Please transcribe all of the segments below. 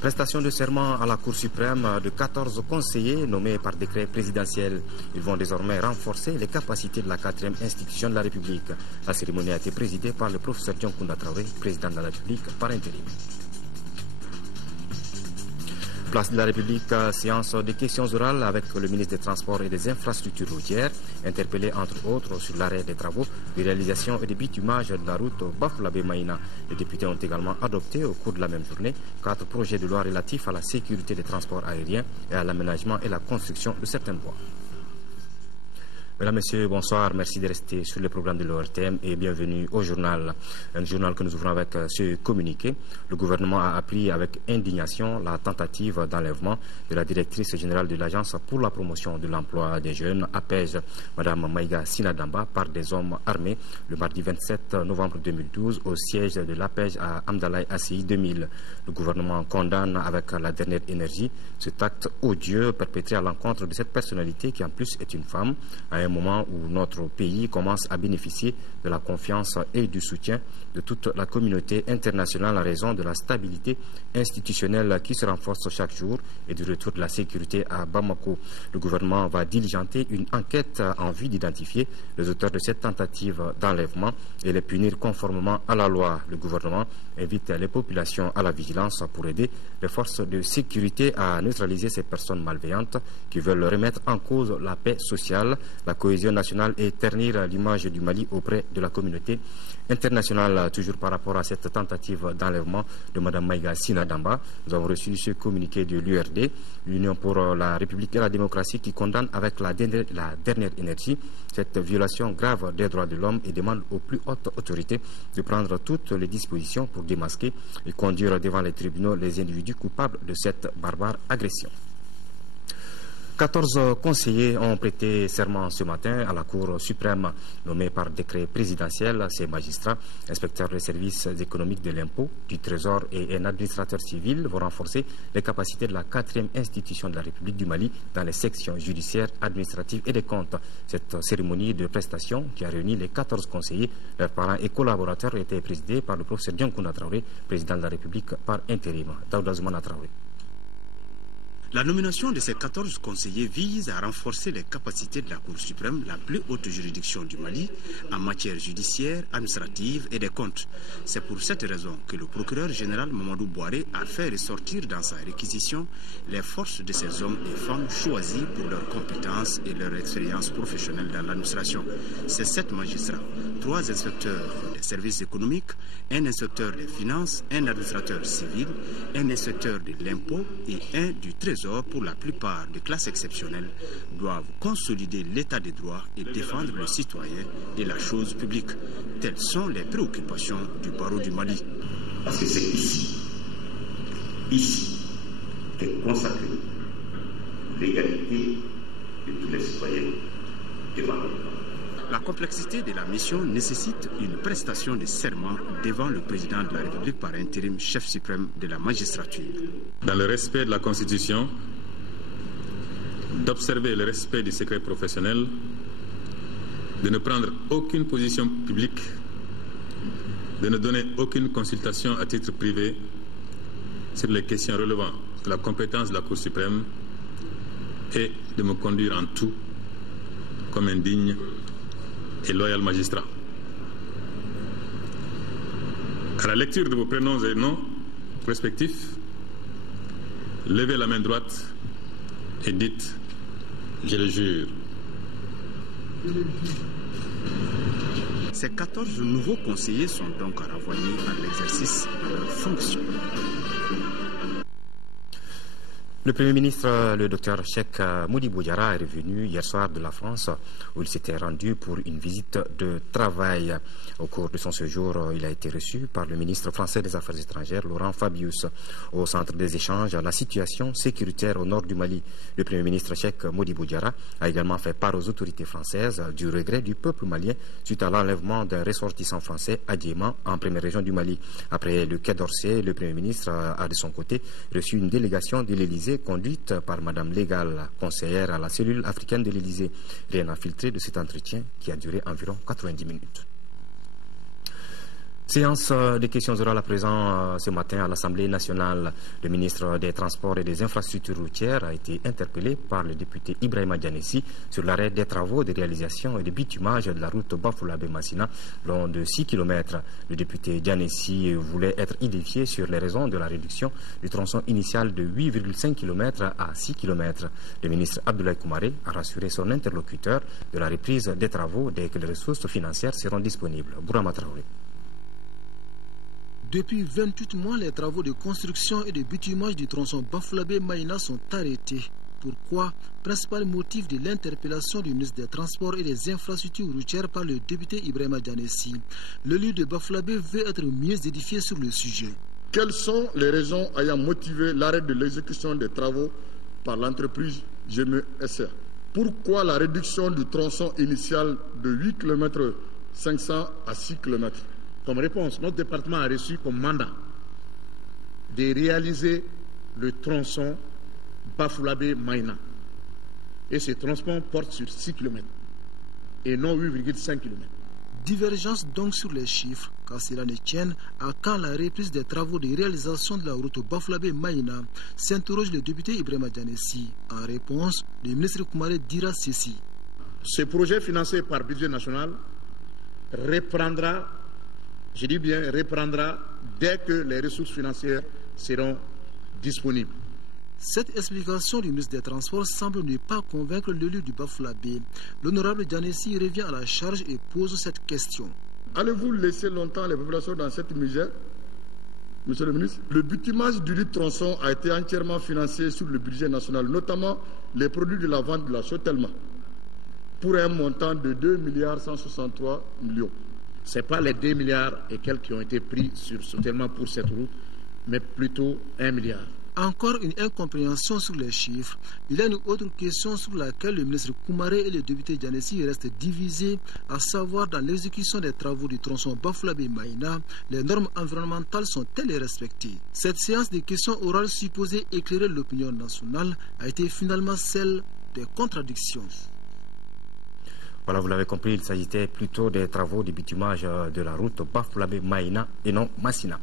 Prestation de serment à la Cour suprême de 14 conseillers nommés par décret présidentiel. Ils vont désormais renforcer les capacités de la 4e institution de la République. La cérémonie a été présidée par le professeur Dioncounda Traoré, président de la République par intérim. Place de la République, séance de questions orales avec le ministre des Transports et des Infrastructures routières, interpellé entre autres sur l'arrêt des travaux de réalisation et de bitumage de la route Bafoulabé-Maïna. Les députés ont également adopté au cours de la même journée 4 projets de loi relatifs à la sécurité des transports aériens et à l'aménagement et la construction de certaines voies. Mesdames, Messieurs, bonsoir. Merci de rester sur le programme de l'ORTM et bienvenue au journal. Un journal que nous ouvrons avec ce communiqué. Le gouvernement a appris avec indignation la tentative d'enlèvement de la directrice générale de l'Agence pour la promotion de l'emploi des jeunes, APEJ, Mme Maïga Sinadamba, par des hommes armés le mardi 27 novembre 2012 au siège de l'APEJ à Amdalaï ACI 2000. Le gouvernement condamne avec la dernière énergie cet acte odieux perpétré à l'encontre de cette personnalité qui en plus est une femme, à un moment où notre pays commence à bénéficier de la confiance et du soutien de toute la communauté internationale en raison de la stabilité institutionnelle qui se renforce chaque jour et du retour de la sécurité à Bamako. Le gouvernement va diligenter une enquête en vue d'identifier les auteurs de cette tentative d'enlèvement et les punir conformément à la loi. Le gouvernement invite les populations à la vigilance pour aider les forces de sécurité à neutraliser ces personnes malveillantes qui veulent remettre en cause la paix sociale, la cohésion nationale et ternir l'image du Mali auprès de la communauté internationale. Toujours par rapport à cette tentative d'enlèvement de Mme Maïga Sinadamba, nous avons reçu ce communiqué de l'URD, l'Union pour la République et la démocratie, qui condamne avec la dernière énergie cette violation grave des droits de l'homme et demande aux plus hautes autorités de prendre toutes les dispositions pour démasquer et conduire devant les tribunaux les individus coupables de cette barbare agression. 14 conseillers ont prêté serment ce matin à la Cour suprême, nommés par décret présidentiel. Ces magistrats, inspecteurs des services économiques de l'impôt, du Trésor et un administrateur civil vont renforcer les capacités de la 4e institution de la République du Mali dans les sections judiciaires, administratives et des comptes. Cette cérémonie de prestation qui a réuni les 14 conseillers, leurs parents et collaborateurs a été présidée par le professeur Dioncounda Traoré, président de la République par intérim. Daouda Zoumana Traoré. La nomination de ces 14 conseillers vise à renforcer les capacités de la Cour suprême, la plus haute juridiction du Mali, en matière judiciaire, administrative et des comptes. C'est pour cette raison que le procureur général Mamadou Bouaré a fait ressortir dans sa réquisition les forces de ces hommes et femmes choisis pour leurs compétences et leur expérience professionnelle dans l'administration. C'est 7 magistrats, 3 inspecteurs des services économiques, un inspecteur des finances, un administrateur civil, un inspecteur de l'impôt et un du Trésor, pour la plupart de classes exceptionnelles, doivent consolider l'état des droits et défendre le citoyen et la chose publique. Telles sont les préoccupations du barreau du Mali. Parce que c'est ici qu'est consacrée l'égalité de tous les citoyens devant le droit. La complexité de la mission nécessite une prestation de serment devant le président de la République par intérim, chef suprême de la magistrature. Dans le respect de la Constitution, d'observer le respect du secret professionnel, de ne prendre aucune position publique, de ne donner aucune consultation à titre privé sur les questions relevant de la compétence de la Cour suprême et de me conduire en tout comme un digne et loyal magistrat. À la lecture de vos prénoms et noms respectifs, levez la main droite et dites « Je le jure ». Ces 14 nouveaux conseillers sont donc renvoyés à l'exercice de leurs fonctions. Le Premier ministre, le Dr Cheikh Modibo Diarra, est revenu hier soir de la France où il s'était rendu pour une visite de travail. Au cours de son séjour, il a été reçu par le ministre français des Affaires étrangères, Laurent Fabius. Au centre des échanges, la situation sécuritaire au nord du Mali. Le Premier ministre Cheikh Modibo Diarra a également fait part aux autorités françaises du regret du peuple malien suite à l'enlèvement d'un ressortissant français à Diéma, en première région du Mali. Après le Quai d'Orsay, le Premier ministre a de son côté reçu une délégation de l'Élysée été conduite par Madame Légal, conseillère à la cellule africaine de l'Élysée. Rien n'a filtré de cet entretien qui a duré environ 90 minutes. Séance de questions orales à présent ce matin à l'Assemblée nationale. Le ministre des Transports et des Infrastructures routières a été interpellé par le député Ibrahima Dianessi sur l'arrêt des travaux de réalisation et de bitumage de la route Bafoulabé-Massina, long de 6 km. Le député Dianessi voulait être identifié sur les raisons de la réduction du tronçon initial de 8,5 km à 6 km. Le ministre Abdoulaye Koumaré a rassuré son interlocuteur de la reprise des travaux dès que les ressources financières seront disponibles. Bourama Traoré. Depuis 28 mois, les travaux de construction et de bitumage du tronçon Bafoulabé-Maïna sont arrêtés. Pourquoi? Principal motif de l'interpellation du ministre des Transports et des Infrastructures routières par le député Ibrahima Dianessi. Le lieu de Bafoulabé veut être mieux édifié sur le sujet. Quelles sont les raisons ayant motivé l'arrêt de l'exécution des travaux par l'entreprise GME-SR? Pourquoi la réduction du tronçon initial de 8 km 500 à 6 km? Comme réponse, notre département a reçu comme mandat de réaliser le tronçon Bafoulabé-Maïna. Et ce tronçon porte sur 6 km et non 8,5 km. Divergence donc sur les chiffres, car cela ne tienne à quand la reprise des travaux de réalisation de la route Bafoulabé-Maïna, s'interroge le député Ibrahima Dianessi. En réponse, le ministre Koumaré dira ceci. Ce projet financé par budget national reprendra, je dis bien reprendra, dès que les ressources financières seront disponibles. Cette explication du ministre des Transports semble ne pas convaincre l'élu du Bafoulabé. L'honorable Dianessi revient à la charge et pose cette question. Allez-vous laisser longtemps les populations dans cette misère, monsieur le ministre? Le bitumage du dit tronçon a été entièrement financé sur le budget national, notamment les produits de la vente de la Sotelma, pour un montant de 2 163 millions. Ce n'est pas les 2 milliards et quelques qui ont été pris sur Sotelma pour cette route, mais plutôt 1 milliard. Encore une incompréhension sur les chiffres. Il y a une autre question sur laquelle le ministre Koumaré et le député Dianessi restent divisés, à savoir dans l'exécution des travaux du tronçon Bafoulabé-Maïna, les normes environnementales sont-elles respectées? Cette séance de questions orales supposée éclairer l'opinion nationale a été finalement celle des contradictions. Voilà, vous l'avez compris, il s'agissait plutôt des travaux de bitumage de la route Bafoulabé-Maïna et non Massina.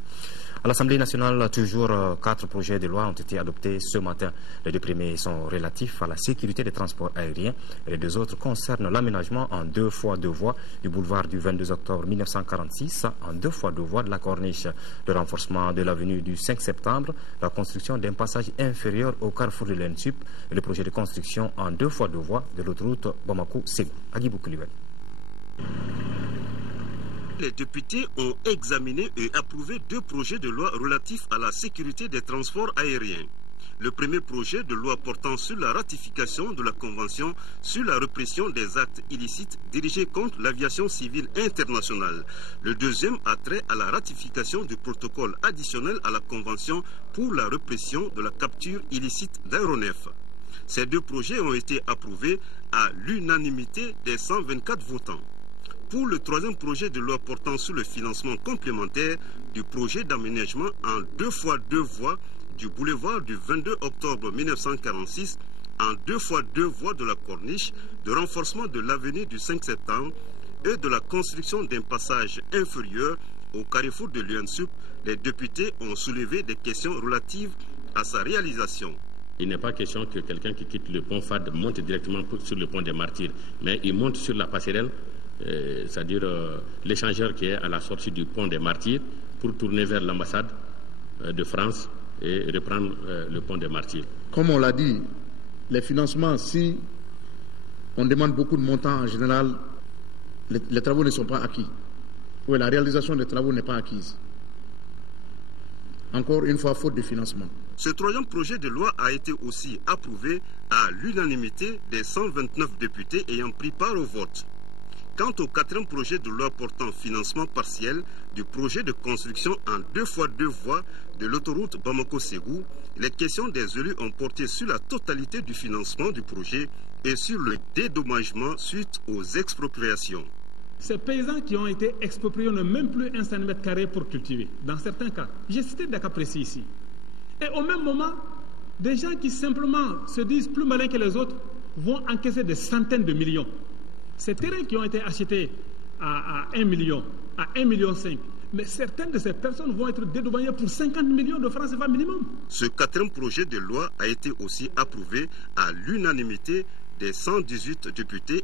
À l'Assemblée nationale, toujours 4 projets de loi ont été adoptés ce matin. Les 2 premiers sont relatifs à la sécurité des transports aériens et les 2 autres concernent l'aménagement en 2 fois 2 voies du boulevard du 22 octobre 1946 en 2 fois 2 voies de la Corniche, le renforcement de l'avenue du 5 septembre, la construction d'un passage inférieur au carrefour de l'ENSUP et le projet de construction en 2 fois 2 voies de l'autoroute Bamako-Ségou. Agibou Koulibaly. Les députés ont examiné et approuvé 2 projets de loi relatifs à la sécurité des transports aériens. Le premier projet de loi portant sur la ratification de la Convention sur la répression des actes illicites dirigés contre l'aviation civile internationale. Le deuxième a trait à la ratification du protocole additionnel à la Convention pour la répression de la capture illicite d'aéronefs. Ces 2 projets ont été approuvés à l'unanimité des 124 votants. Pour le troisième projet de loi portant sur le financement complémentaire du projet d'aménagement en 2 fois 2 voies du boulevard du 22 octobre 1946 en 2 fois 2 voies de la Corniche, de renforcement de l'avenue du 5 septembre et de la construction d'un passage inférieur au carrefour de l'UNSUP, les députés ont soulevé des questions relatives à sa réalisation. Il n'est pas question que quelqu'un qui quitte le pont FAD monte directement sur le pont des Martyrs, mais il monte sur la passerelle, c'est-à-dire l'échangeur qui est à la sortie du pont des Martyrs pour tourner vers l'ambassade de France et reprendre le pont des Martyrs. Comme on l'a dit, les financements, si on demande beaucoup de montants en général, les travaux ne sont pas acquis. Oui, la réalisation des travaux n'est pas acquise. Encore une fois, faute de financement. Ce troisième projet de loi a été aussi approuvé à l'unanimité des 129 députés ayant pris part au vote. Quant au quatrième projet de loi portant financement partiel du projet de construction en 2 fois 2 voies de l'autoroute Bamako-Ségou, les questions des élus ont porté sur la totalité du financement du projet et sur le dédommagement suite aux expropriations. Ces paysans qui ont été expropriés n'ont même plus 1 cm² pour cultiver, dans certains cas. J'ai cité des cas précis ici. Et au même moment, Des gens qui simplement se disent plus malins que les autres vont encaisser des centaines de millions. Ces terrains qui ont été achetés à 1 million, à 1,5 million, mais certaines de ces personnes vont être dédouanées pour 50 millions de francs CFA minimum. Ce quatrième projet de loi a été aussi approuvé à l'unanimité des 118 députés.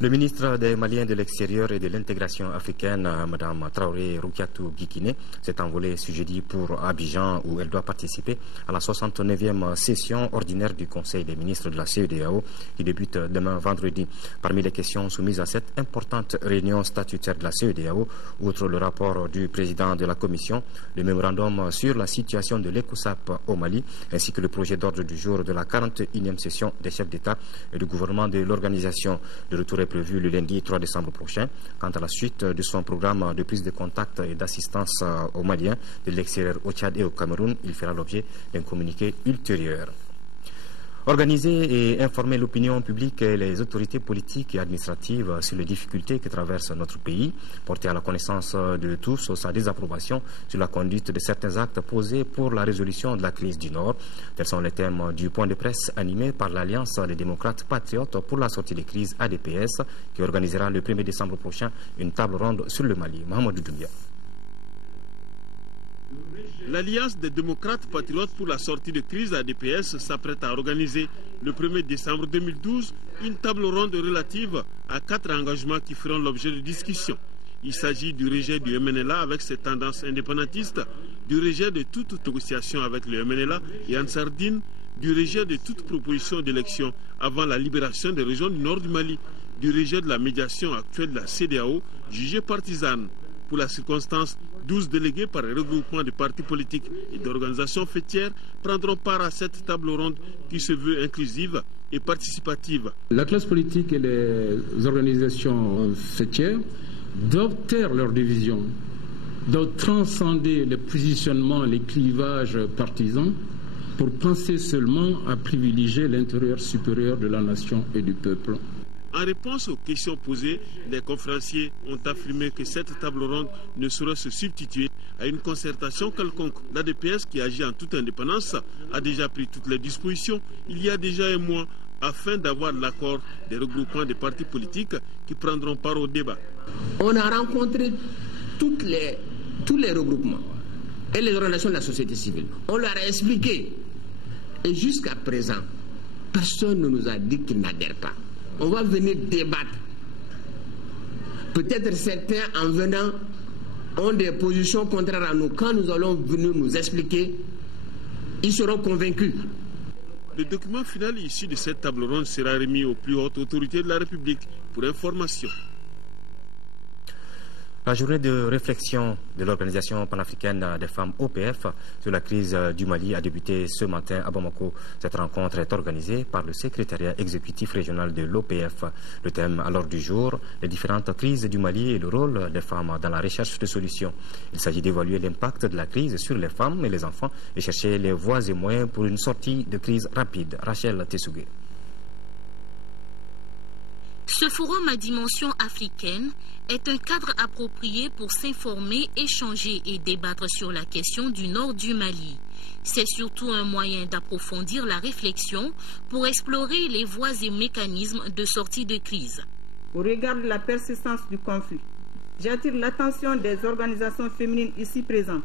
Le ministre des Maliens de l'Extérieur et de l'Intégration africaine, Mme Traoré Roukiatou Guikine, s'est envolée ce jeudi pour Abidjan où elle doit participer à la 69e session ordinaire du Conseil des ministres de la CEDEAO qui débute demain vendredi. Parmi les questions soumises à cette importante réunion statutaire de la CEDEAO, outre le rapport du président de la Commission, le mémorandum sur la situation de l'ECOSAP au Mali, ainsi que le projet d'ordre du jour de la 41e session des chefs d'État et du gouvernement de l'organisation. Le retour est prévu le lundi 3 décembre prochain. Quant à la suite de son programme de prise de contact et d'assistance aux Maliens de l'extérieur au Tchad et au Cameroun, il fera l'objet d'un communiqué ultérieur. Organiser et informer l'opinion publique et les autorités politiques et administratives sur les difficultés que traverse notre pays, porter à la connaissance de tous sa désapprobation sur la conduite de certains actes posés pour la résolution de la crise du Nord. Tels sont les thèmes du point de presse animé par l'Alliance des démocrates patriotes pour la sortie des crises ADPS qui organisera le 1er décembre prochain une table ronde sur le Mali. Mohamed Doumbia. L'Alliance des démocrates patriotes pour la sortie de crise ADPS s'apprête à organiser le 1er décembre 2012 une table ronde relative à 4 engagements qui feront l'objet de discussions. Il s'agit du rejet du MNLA avec ses tendances indépendantistes, du rejet de toute négociation avec le MNLA et Ansardine, du rejet de toute proposition d'élection avant la libération des régions du nord du Mali, du rejet de la médiation actuelle de la CEDEAO jugée partisane. Pour la circonstance, 12 délégués par un regroupement de partis politiques et d'organisations fêtières prendront part à cette table ronde qui se veut inclusive et participative. La classe politique et les organisations fêtières doivent taire leurs divisions, doivent transcender les positionnements, les clivages partisans pour penser seulement à privilégier l'intérêt supérieur de la nation et du peuple. En réponse aux questions posées, les conférenciers ont affirmé que cette table ronde ne saurait se substituer à une concertation quelconque. L'ADPS, qui agit en toute indépendance, a déjà pris toutes les dispositions il y a déjà un mois afin d'avoir l'accord des regroupements des partis politiques qui prendront part au débat. On a rencontré tous les regroupements et les organisations de la société civile. On leur a expliqué. Et jusqu'à présent, personne ne nous a dit qu'ils n'adhèrent pas. On va venir débattre. Peut-être certains, en venant, ont des positions contraires à nous. Quand nous allons venir nous expliquer, ils seront convaincus. Le document final issu de cette table ronde sera remis aux plus hautes autorités de la République pour information. La journée de réflexion de l'Organisation panafricaine des femmes OPF sur la crise du Mali a débuté ce matin à Bamako. Cette rencontre est organisée par le secrétariat exécutif régional de l'OPF. Le thème à l'ordre du jour, les différentes crises du Mali et le rôle des femmes dans la recherche de solutions. Il s'agit d'évaluer l'impact de la crise sur les femmes et les enfants et chercher les voies et moyens pour une sortie de crise rapide. Rachel Tessougé. Ce forum à dimension africaine est un cadre approprié pour s'informer, échanger et débattre sur la question du nord du Mali. C'est surtout un moyen d'approfondir la réflexion pour explorer les voies et mécanismes de sortie de crise. Au regard de la persistance du conflit, j'attire l'attention des organisations féminines ici présentes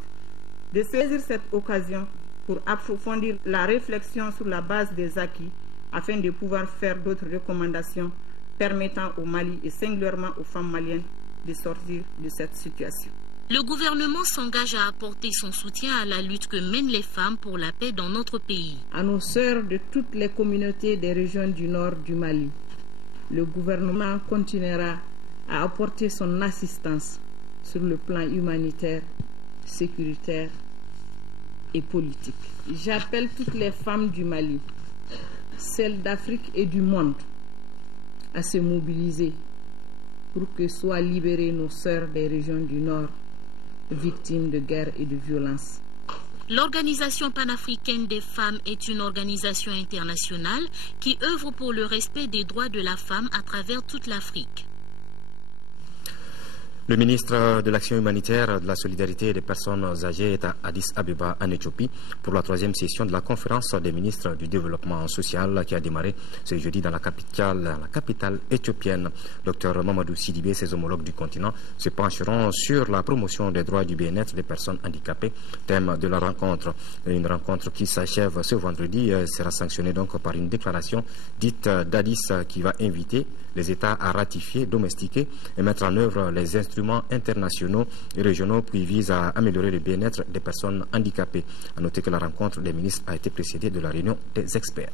de saisir cette occasion pour approfondir la réflexion sur la base des acquis afin de pouvoir faire d'autres recommandations permettant au Mali et singulièrement aux femmes maliennes de sortir de cette situation. Le gouvernement s'engage à apporter son soutien à la lutte que mènent les femmes pour la paix dans notre pays. À nos sœurs de toutes les communautés des régions du nord du Mali, le gouvernement continuera à apporter son assistance sur le plan humanitaire, sécuritaire et politique. J'appelle toutes les femmes du Mali, celles d'Afrique et du monde, à se mobiliser pour que soient libérées nos sœurs des régions du Nord, victimes de guerre et de violence. L'Organisation panafricaine des femmes est une organisation internationale qui œuvre pour le respect des droits de la femme à travers toute l'Afrique. Le ministre de l'Action humanitaire, de la solidarité et des personnes âgées est à Addis Abeba, en Éthiopie, pour la 3e session de la conférence des ministres du développement social qui a démarré ce jeudi dans la capitale éthiopienne. Dr Mamadou Sidibé et ses homologues du continent se pencheront sur la promotion des droits et du bien-être des personnes handicapées, thème de la rencontre. Une rencontre qui s'achève ce vendredi sera sanctionnée donc par une déclaration dite d'Addis qui va inviter les États à ratifier, domestiquer et mettre en œuvre les instruments internationaux et régionaux qui visent à améliorer le bien-être des personnes handicapées. À noter que la rencontre des ministres a été précédée de la réunion des experts.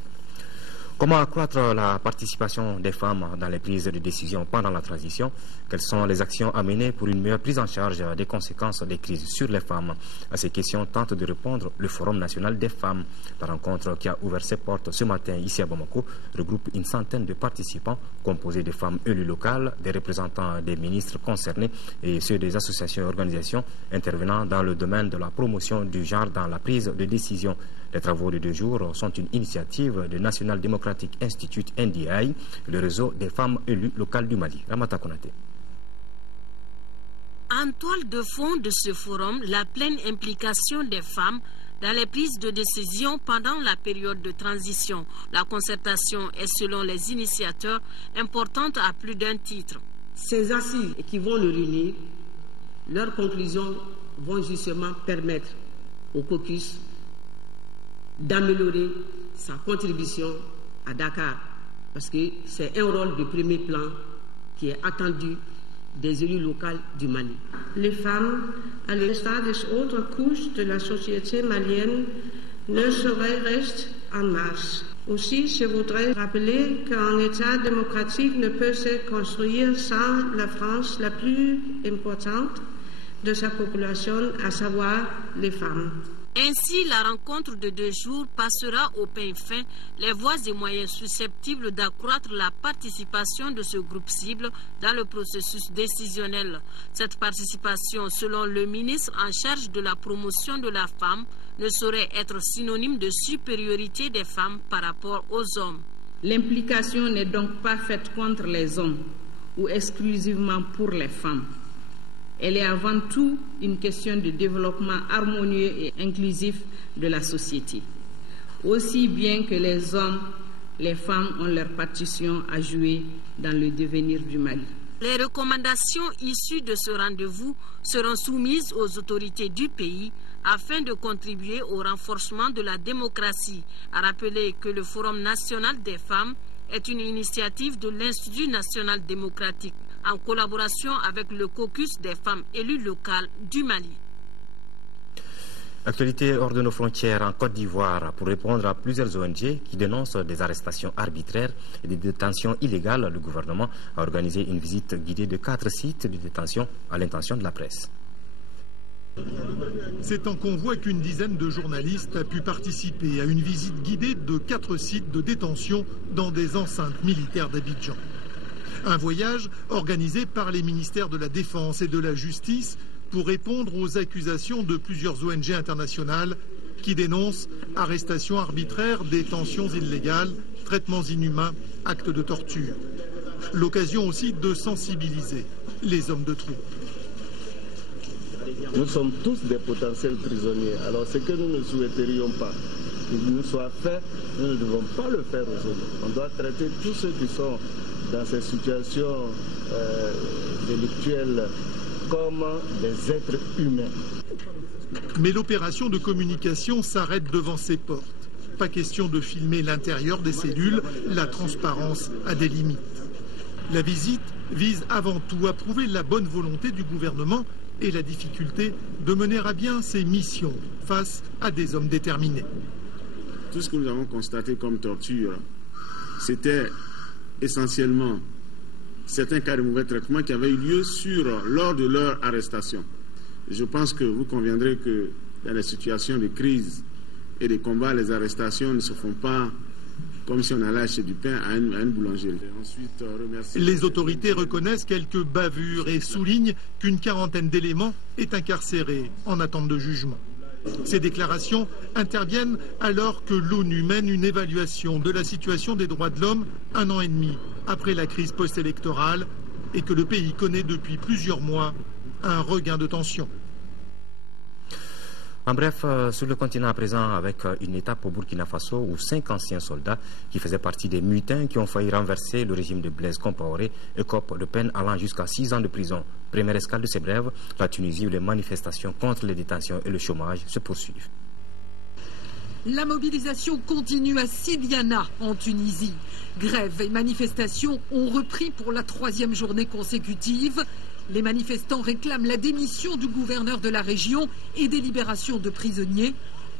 Comment accroître la participation des femmes dans les prises de décision pendant la transition? Quelles sont les actions à mener pour une meilleure prise en charge des conséquences des crises sur les femmes? À ces questions tente de répondre le Forum national des femmes. La rencontre qui a ouvert ses portes ce matin ici à Bamako regroupe une centaine de participants composés de femmes élues locales, des représentants des ministres concernés et ceux des associations et organisations intervenant dans le domaine de la promotion du genre dans la prise de décision. Les travaux de 2 jours sont une initiative du National Democratic Institute NDI, le réseau des femmes élues locales du Mali. Ramata Konaté. En toile de fond de ce forum, la pleine implication des femmes dans les prises de décision pendant la période de transition. La concertation est, selon les initiateurs, importante à plus d'un titre. Ces assises qui vont le réunir, leurs conclusions vont justement permettre au caucus d'améliorer sa contribution à Dakar, parce que c'est un rôle de premier plan qui est attendu des élus locaux du Mali. Les femmes, à l'instar des autres couches de la société malienne, ne sauraient rester en marge. Aussi, je voudrais rappeler qu'un État démocratique ne peut se construire sans la France la plus importante de sa population, à savoir les femmes. Ainsi, la rencontre de 2 jours passera au peigne fin les voies et moyens susceptibles d'accroître la participation de ce groupe cible dans le processus décisionnel. Cette participation, selon le ministre en charge de la promotion de la femme, ne saurait être synonyme de supériorité des femmes par rapport aux hommes. L'implication n'est donc pas faite contre les hommes ou exclusivement pour les femmes. Elle est avant tout une question de développement harmonieux et inclusif de la société. Aussi bien que les hommes, les femmes ont leur partition à jouer dans le devenir du Mali. Les recommandations issues de ce rendez-vous seront soumises aux autorités du pays afin de contribuer au renforcement de la démocratie. À rappeler que le Forum national des femmes est une initiative de l'Institut national démocratique en collaboration avec le caucus des femmes élues locales du Mali. Actualité hors de nos frontières en Côte d'Ivoire pour répondre à plusieurs ONG qui dénoncent des arrestations arbitraires et des détentions illégales. Le gouvernement a organisé une visite guidée de 4 sites de détention à l'intention de la presse. C'est en convoi qu'une dizaine de journalistes a pu participer à une visite guidée de 4 sites de détention dans des enceintes militaires d'Abidjan. Un voyage organisé par les ministères de la Défense et de la Justice pour répondre aux accusations de plusieurs ONG internationales qui dénoncent arrestations arbitraires, détentions illégales, traitements inhumains, actes de torture. L'occasion aussi de sensibiliser les hommes de troupe. Nous sommes tous des potentiels prisonniers. Alors ce que nous ne souhaiterions pas qu'il nous soit fait, nous ne devons pas le faire aux autres. On doit traiter tous ceux qui sont dans ces situations délictuelles comme des êtres humains. Mais l'opération de communication s'arrête devant ses portes. Pas question de filmer l'intérieur des cellules, la transparence a des limites. La visite vise avant tout à prouver la bonne volonté du gouvernement et la difficulté de mener à bien ses missions face à des hommes déterminés. Tout ce que nous avons constaté comme torture, c'était essentiellement certains cas de mauvais traitement qui avaient eu lieu lors de leur arrestation. Je pense que vous conviendrez que dans les situations de crise et de combat, les arrestations ne se font pas comme si on allait acheter du pain à une boulangerie. Ensuite, les autorités reconnaissent quelques bavures et soulignent qu'une 40aine d'éléments est incarcérée en attente de jugement. Ces déclarations interviennent alors que l'ONU mène une évaluation de la situation des droits de l'homme 1 an et demi après la crise post-électorale et que le pays connaît depuis plusieurs mois un regain de tension. En bref, sur le continent à présent, avec une étape au Burkina Faso où 5 anciens soldats qui faisaient partie des mutins qui ont failli renverser le régime de Blaise Compaoré écopent de peine allant jusqu'à 6 ans de prison. Première escale de ces brèves, la Tunisie où les manifestations contre les détentions et le chômage se poursuivent. La mobilisation continue à Sidiana, en Tunisie. Grèves et manifestations ont repris pour la 3e journée consécutive. Les manifestants réclament la démission du gouverneur de la région et des libérations de prisonniers.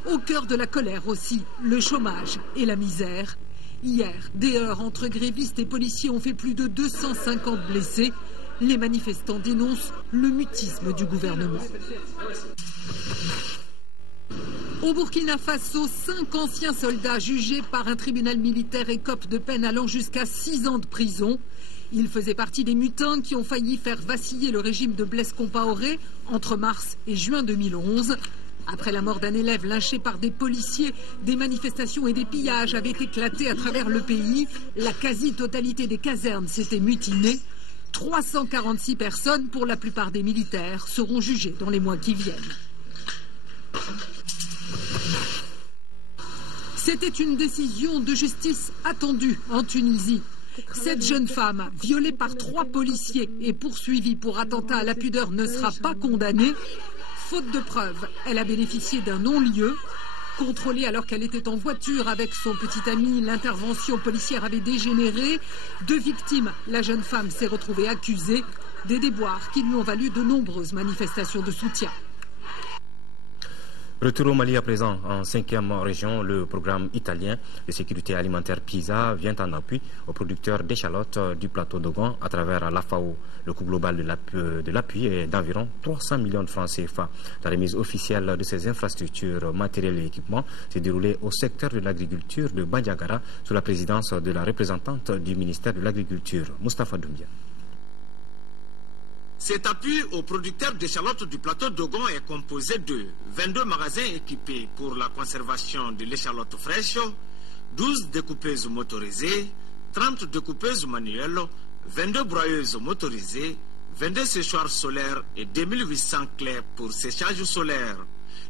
Au cœur de la colère aussi, le chômage et la misère. Hier, des heurts entre grévistes et policiers ont fait plus de 250 blessés. Les manifestants dénoncent le mutisme du gouvernement. Au Burkina Faso, 5 anciens soldats jugés par un tribunal militaire écopent de peine allant jusqu'à 6 ans de prison. Ils faisaient partie des mutins qui ont failli faire vaciller le régime de Blaise Compaoré entre mars et juin 2011. Après la mort d'un élève lynché par des policiers, des manifestations et des pillages avaient éclaté à travers le pays. La quasi-totalité des casernes s'était mutinée. 346 personnes, pour la plupart des militaires, seront jugées dans les mois qui viennent. C'était une décision de justice attendue en Tunisie. Cette jeune femme, violée par 3 policiers et poursuivie pour attentat à la pudeur, ne sera pas condamnée. Faute de preuves, elle a bénéficié d'un non-lieu. Contrôlée alors qu'elle était en voiture avec son petit ami, l'intervention policière avait dégénéré. 2 victimes, la jeune femme s'est retrouvée accusée. Des déboires qui lui ont valu de nombreuses manifestations de soutien. Retour au Mali à présent. En 5e région, le programme italien de sécurité alimentaire PISA vient en appui aux producteurs d'échalotes du plateau d'Ogon à travers la FAO. Le coût global de l'appui est d'environ 300 millions de francs CFA. La remise officielle de ces infrastructures, matériels et équipements s'est déroulée au secteur de l'agriculture de Bandiagara sous la présidence de la représentante du ministère de l'Agriculture, Moustapha Doumbia. Cet appui aux producteurs d'échalotes du plateau d'Ogon est composé de 22 magasins équipés pour la conservation de l'échalote fraîche, 12 découpeuses motorisées, 30 découpeuses manuelles, 22 broyeuses motorisées, 22 séchoirs solaires et 2800 clés pour séchage solaire.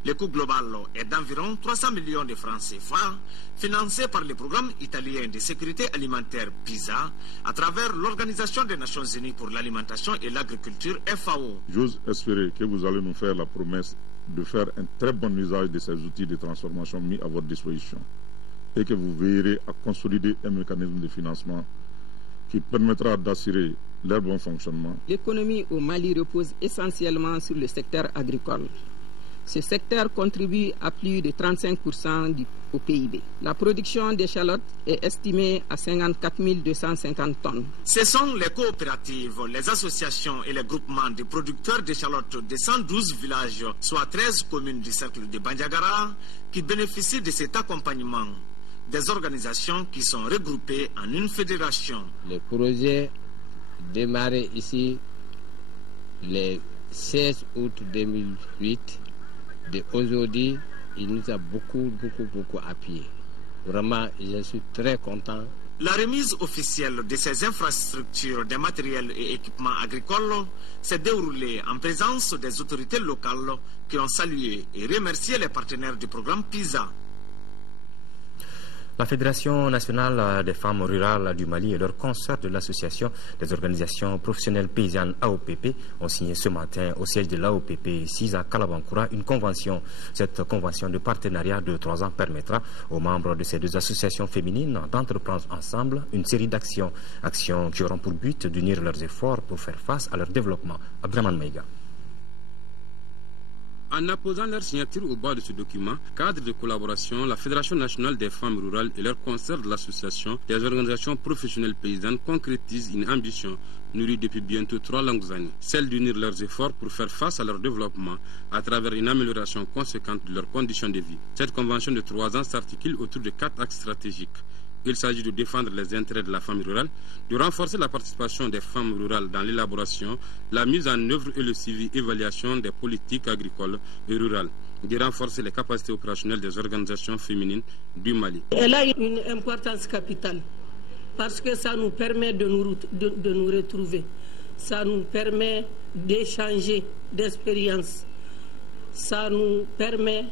Le coût global est d'environ 300 millions de francs CFA, financé par le programme italien de sécurité alimentaire PISA, à travers l'Organisation des Nations Unies pour l'alimentation et l'agriculture FAO. J'ose espérer que vous allez nous faire la promesse de faire un très bon usage de ces outils de transformation mis à votre disposition et que vous veillerez à consolider un mécanisme de financement qui permettra d'assurer leur bon fonctionnement. L'économie au Mali repose essentiellement sur le secteur agricole. Ce secteur contribue à plus de 35% au PIB. La production d'échalotes est estimée à 54 250 tonnes. Ce sont les coopératives, les associations et les groupements de producteurs d'échalotes de 112 villages, soit 13 communes du cercle de Bandiagara, qui bénéficient de cet accompagnement. Des organisations qui sont regroupées en une fédération. Le projet démarré ici le 16 août 2008. Aujourd'hui, il nous a beaucoup appuyé. Vraiment, je suis très content. La remise officielle de ces infrastructures, des matériels et équipements agricoles s'est déroulée en présence des autorités locales qui ont salué et remercié les partenaires du programme PISA. La Fédération nationale des femmes rurales du Mali et leurs consorts de l'Association des organisations professionnelles paysannes AOPP ont signé ce matin au siège de l'AOPP ici à Kalabankoura une convention. Cette convention de partenariat de 3 ans permettra aux membres de ces 2 associations féminines d'entreprendre ensemble une série d'actions qui auront pour but d'unir leurs efforts pour faire face à leur développement. Abdraman Maïga. En apposant leur signature au bas de ce document, cadre de collaboration, la Fédération nationale des femmes rurales et leur concert de l'association des organisations professionnelles paysannes concrétisent une ambition nourrie depuis bientôt 3 longues années, celle d'unir leurs efforts pour faire face à leur développement à travers une amélioration conséquente de leurs conditions de vie. Cette convention de 3 ans s'articule autour de 4 axes stratégiques. Il s'agit de défendre les intérêts de la femme rurale, de renforcer la participation des femmes rurales dans l'élaboration, la mise en œuvre et le suivi évaluation des politiques agricoles et rurales, de renforcer les capacités opérationnelles des organisations féminines du Mali. Elle a une importance capitale parce que ça nous permet de nous retrouver. Ça nous permet d'échanger d'expériences. Ça nous permet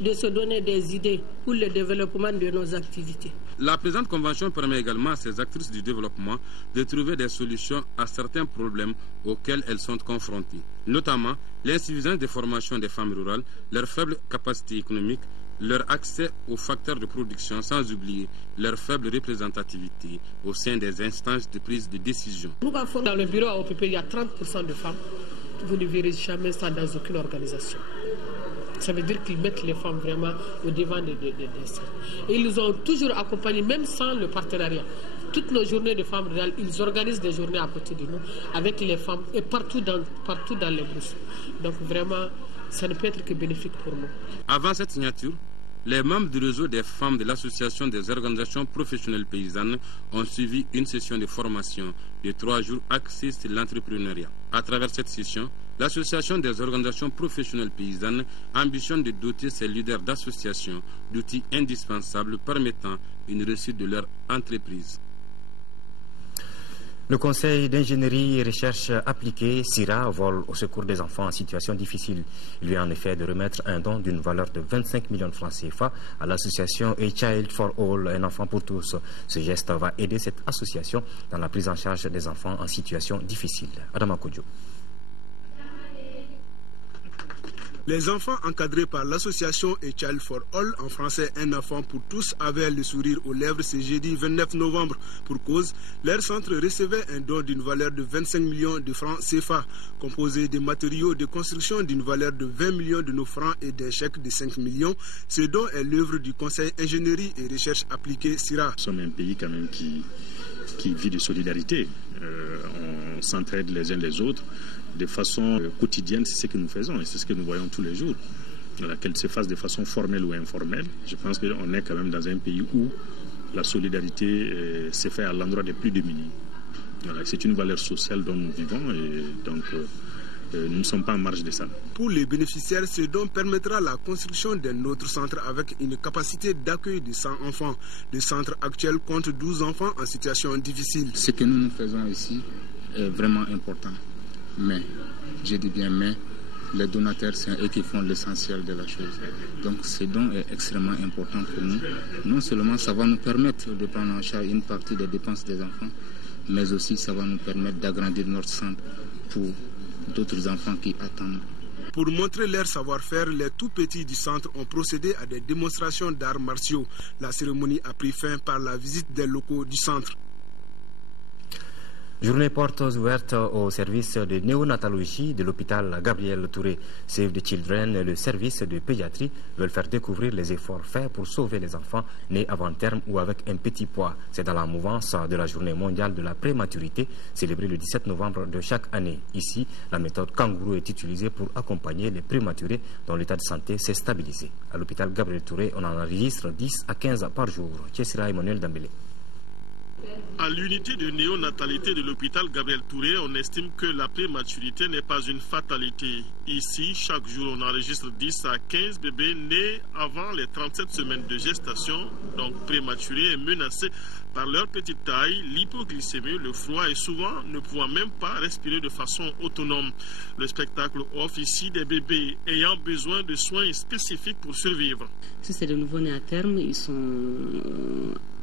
de se donner des idées pour le développement de nos activités. La présente convention permet également à ces actrices du développement de trouver des solutions à certains problèmes auxquels elles sont confrontées, notamment l'insuffisance des formations des femmes rurales, leur faible capacité économique, leur accès aux facteurs de production, sans oublier leur faible représentativité au sein des instances de prise de décision. Dans le bureau à OPP, il y a 30% de femmes. Vous ne verrez jamais ça dans aucune organisation. Ça veut dire qu'ils mettent les femmes vraiment au devant des ça. Et ils nous ont toujours accompagnés, même sans le partenariat. Toutes nos journées de femmes rurales, ils organisent des journées à côté de nous, avec les femmes, et partout dans les brousses. Donc vraiment, ça ne peut être que bénéfique pour nous. Avant cette signature, les membres du réseau des femmes de l'Association des organisations professionnelles paysannes ont suivi une session de formation de 3 jours axée sur l'entrepreneuriat. À travers cette session, l'Association des organisations professionnelles paysannes ambitionne de doter ses leaders d'associations d'outils indispensables permettant une réussite de leur entreprise. Le Conseil d'ingénierie et recherche appliquée, CIRA, vole au secours des enfants en situation difficile. Il vient en effet de remettre un don d'une valeur de 25 millions de francs CFA à l'association A Child for All, un enfant pour tous. Ce geste va aider cette association dans la prise en charge des enfants en situation difficile. Adama Kodjo. Les enfants encadrés par l'association A Child for All, en français Un enfant pour tous, avaient le sourire aux lèvres ce jeudi 29 novembre. Pour cause, leur centre recevait un don d'une valeur de 25 millions de francs CFA, composé de matériaux de construction d'une valeur de 20 millions de nos francs et d'un chèque de 5 millions. Ce don est l'œuvre du Conseil ingénierie et recherche appliquée CIRA. Nous sommes un pays quand même qui vit de solidarité. On s'entraide les uns les autres. De façon quotidienne, c'est ce que nous faisons et c'est ce que nous voyons tous les jours. Qu'elle se fasse de façon formelle ou informelle, je pense qu'on est quand même dans un pays où la solidarité se fait à l'endroit des plus démunis. C'est une valeur sociale dont nous vivons et donc nous ne sommes pas en marge de ça. Pour les bénéficiaires, ce don permettra la construction d'un autre centre avec une capacité d'accueil de 100 enfants. Le centre actuel compte 12 enfants en situation difficile. Ce que nous faisons ici est vraiment important. Mais, je dis bien mais, les donateurs, c'est eux qui font l'essentiel de la chose. Donc ce don est extrêmement important pour nous. Non seulement ça va nous permettre de prendre en charge une partie des dépenses des enfants, mais aussi ça va nous permettre d'agrandir notre centre pour d'autres enfants qui attendent. Pour montrer leur savoir-faire, les tout-petits du centre ont procédé à des démonstrations d'arts martiaux. La cérémonie a pris fin par la visite des locaux du centre. Journée portes ouvertes au service de néonatologie de l'hôpital Gabriel Touré. Save the Children et le service de pédiatrie veulent faire découvrir les efforts faits pour sauver les enfants nés avant terme ou avec un petit poids. C'est dans la mouvance de la journée mondiale de la prématurité, célébrée le 17 novembre de chaque année. Ici, la méthode kangourou est utilisée pour accompagner les prématurés dont l'état de santé s'est stabilisé. À l'hôpital Gabriel Touré, on en enregistre 10 à 15 par jour. Tchessira Emmanuel Dambélé. À l'unité de néonatalité de l'hôpital Gabriel Touré, on estime que la prématurité n'est pas une fatalité. Ici, chaque jour, on enregistre 10 à 15 bébés nés avant les 37 semaines de gestation, donc prématurés et menacés par leur petite taille, l'hypoglycémie, le froid et souvent ne pouvant même pas respirer de façon autonome. Le spectacle offre ici des bébés ayant besoin de soins spécifiques pour survivre. Si c'est de nouveau-nés à terme,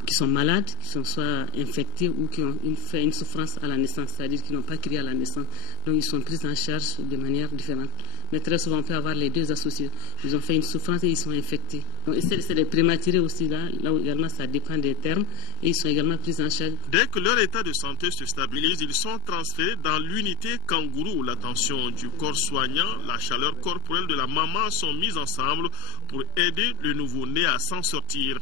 qui sont malades, qui sont soit infectés ou qui ont fait une souffrance à la naissance, c'est-à-dire qui n'ont pas crié à la naissance. Donc ils sont pris en charge de manière différente. Mais très souvent on peut avoir les deux associés. Ils ont fait une souffrance et ils sont infectés. Donc, c'est des prématurés aussi là où également ça dépend des termes et ils sont également pris en charge. Dès que leur état de santé se stabilise, ils sont transférés dans l'unité kangourou où l'attention du corps soignant, la chaleur corporelle de la maman sont mises ensemble pour aider le nouveau-né à s'en sortir.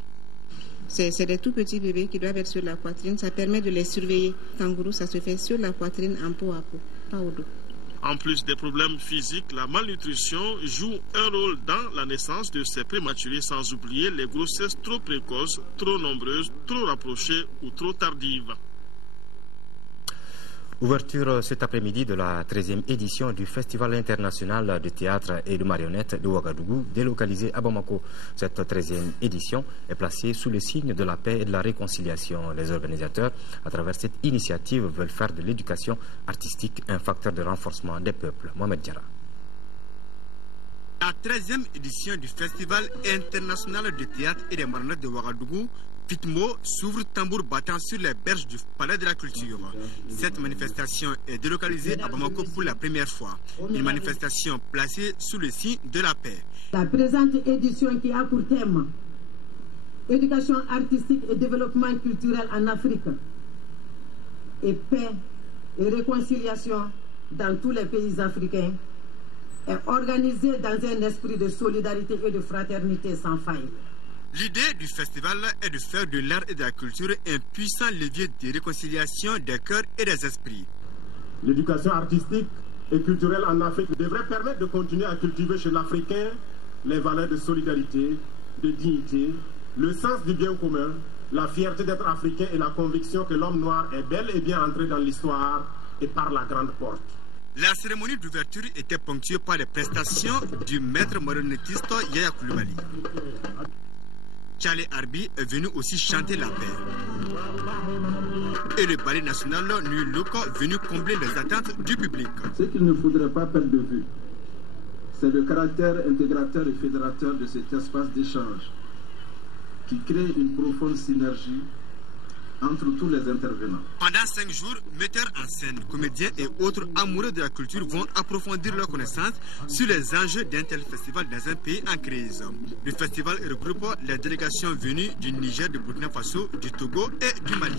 C'est des tout petits bébés qui doivent être sur la poitrine. Ça permet de les surveiller. Kangourou, ça se fait sur la poitrine, en peau à peau, pas au dos. En plus des problèmes physiques, la malnutrition joue un rôle dans la naissance de ces prématurés, sans oublier les grossesses trop précoces, trop nombreuses, trop rapprochées ou trop tardives. Ouverture cet après-midi de la 13e édition du Festival international de théâtre et de marionnettes de Ouagadougou, délocalisé à Bamako. Cette 13e édition est placée sous le signe de la paix et de la réconciliation. Les organisateurs, à travers cette initiative, veulent faire de l'éducation artistique un facteur de renforcement des peuples. Mohamed Diarra. La 13e édition du Festival international de théâtre et des marionnettes de Ouagadougou, FITMO, s'ouvre tambour battant sur les berges du Palais de la Culture. Cette manifestation est délocalisée à Bamako pour la première fois. Une manifestation placée sous le signe de la paix. La présente édition qui a pour thème éducation artistique et développement culturel en Afrique et paix et réconciliation dans tous les pays africains est organisée dans un esprit de solidarité et de fraternité sans faille. L'idée du festival est de faire de l'art et de la culture un puissant levier de réconciliation des cœurs et des esprits. L'éducation artistique et culturelle en Afrique devrait permettre de continuer à cultiver chez l'Africain les valeurs de solidarité, de dignité, le sens du bien commun, la fierté d'être africain et la conviction que l'homme noir est bel et bien entré dans l'histoire et par la grande porte. La cérémonie d'ouverture était ponctuée par les prestations du maître marionnettiste Yaya Koulibaly. Tchale Arbi est venu aussi chanter la paix. Et le ballet national Nuit Loco venu combler les attentes du public. Ce qu'il ne faudrait pas perdre de vue, c'est le caractère intégrateur et fédérateur de cet espace d'échange qui crée une profonde synergie entre tous les intervenants. Pendant 5 jours, metteurs en scène, comédiens et autres amoureux de la culture vont approfondir leurs connaissances sur les enjeux d'un tel festival dans un pays en crise. Le festival regroupe les délégations venues du Niger, du Burkina Faso, du Togo et du Mali.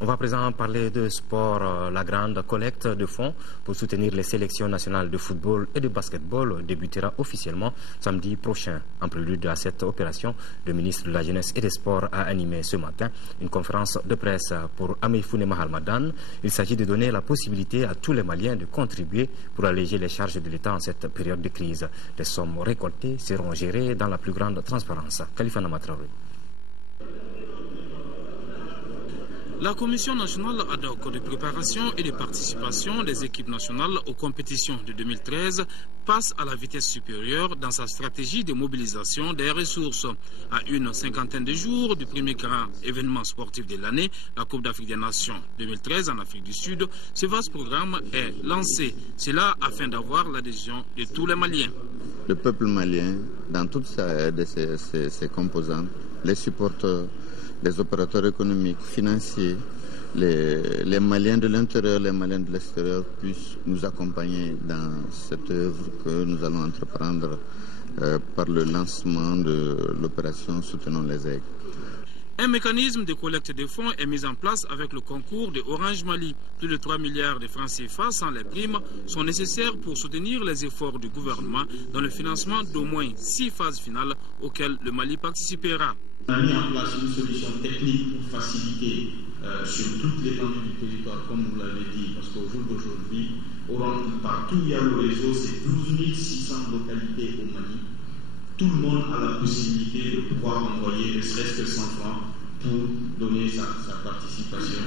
On va à présent parler de sport. La grande collecte de fonds pour soutenir les sélections nationales de football et de basketball débutera officiellement samedi prochain. En prélude à cette opération, le ministre de la Jeunesse et des Sports a animé ce matin une conférence de presse pour Ameifune Mahalmadan. Il s'agit de donner la possibilité à tous les Maliens de contribuer pour alléger les charges de l'État en cette période de crise. Les sommes récoltées seront gérées dans la plus grande transparence. Khalifa Namatraoui. La Commission nationale ad hoc de préparation et de participation des équipes nationales aux compétitions de 2013 passe à la vitesse supérieure dans sa stratégie de mobilisation des ressources. À une cinquantaine de jours du premier grand événement sportif de l'année, la Coupe d'Afrique des Nations 2013 en Afrique du Sud, ce vaste programme est lancé. Cela afin d'avoir l'adhésion de tous les Maliens. Le peuple malien, dans toutes ses composantes, les supporters, les opérateurs économiques, financiers, les Maliens de l'intérieur, les Maliens de l'extérieur puissent nous accompagner dans cette œuvre que nous allons entreprendre par le lancement de l'opération Soutenons les Aigles. Un mécanisme de collecte de fonds est mis en place avec le concours de Orange Mali. Plus de 3 milliards de francs CFA sans les primes sont nécessaires pour soutenir les efforts du gouvernement dans le financement d'au moins 6 phases finales auxquelles le Mali participera. On a mis en place une solution technique pour faciliter sur toute l'étendue du territoire, comme vous l'avez dit, parce qu'au jour d'aujourd'hui, partout où il y a le réseau, c'est 12 600 localités au Mali. Tout le monde a la possibilité de pouvoir envoyer ne serait-ce que 100 francs pour donner sa participation.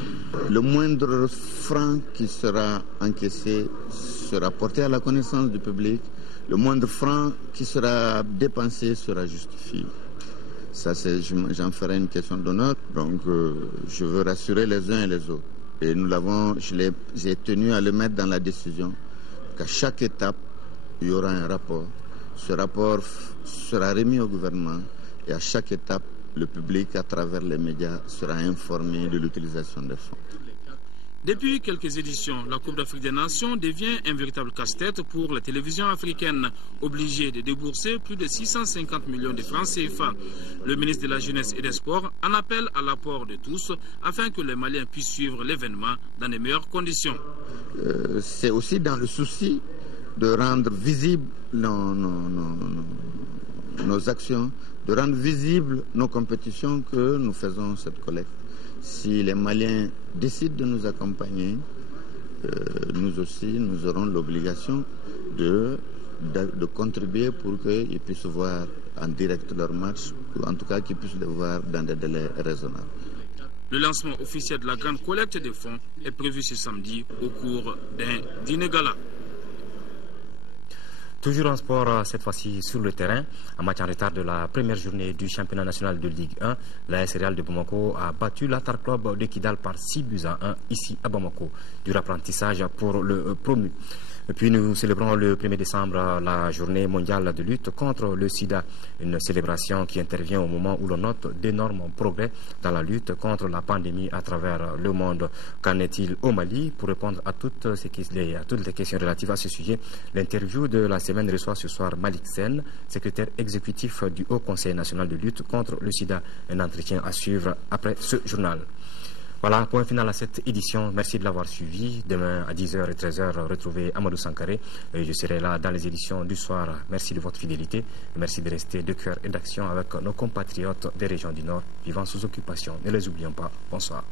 Le moindre franc qui sera encaissé sera porté à la connaissance du public. Le moindre franc qui sera dépensé sera justifié. Ça, j'en ferai une question d'honneur. Donc, je veux rassurer les uns et les autres. Et j'ai tenu à le mettre dans la décision qu'à chaque étape, il y aura un rapport. Ce rapport sera remis au gouvernement et à chaque étape, le public, à travers les médias, sera informé de l'utilisation des fonds. Depuis quelques éditions, la Coupe d'Afrique des Nations devient un véritable casse-tête pour la télévision africaine, obligée de débourser plus de 650 millions de francs CFA. Le ministre de la Jeunesse et des Sports en appelle à l'apport de tous afin que les Maliens puissent suivre l'événement dans les meilleures conditions. C'est aussi dans le souci de rendre visibles nos actions, de rendre visibles nos compétitions que nous faisons cette collecte. Si les Maliens décident de nous accompagner, nous aussi, nous aurons l'obligation de contribuer pour qu'ils puissent voir en direct leur match, ou en tout cas qu'ils puissent le voir dans des délais raisonnables. Le lancement officiel de la grande collecte des fonds est prévu ce samedi au cours d'un dîner gala. Toujours en sport, cette fois-ci sur le terrain. En match en retard de la première journée du championnat national de Ligue 1, l'AS Real de Bamako a battu l'Atar Club de Kidal par 6-1 ici à Bamako. Dur apprentissage pour le promu. Et puis nous célébrons le 1er décembre la journée mondiale de lutte contre le sida, une célébration qui intervient au moment où l'on note d'énormes progrès dans la lutte contre la pandémie à travers le monde. Qu'en est-il au Mali? Pour répondre à toutes les questions relatives à ce sujet, l'interview de la semaine reçoit ce soir Malik Sen, secrétaire exécutif du Haut Conseil national de lutte contre le sida. Un entretien à suivre après ce journal. Voilà, point final à cette édition. Merci de l'avoir suivi. Demain à 10h et 13h, retrouvez Amadou Sankaré. Je serai là dans les éditions du soir. Merci de votre fidélité. Merci de rester de cœur et d'action avec nos compatriotes des régions du Nord vivant sous occupation. Ne les oublions pas. Bonsoir.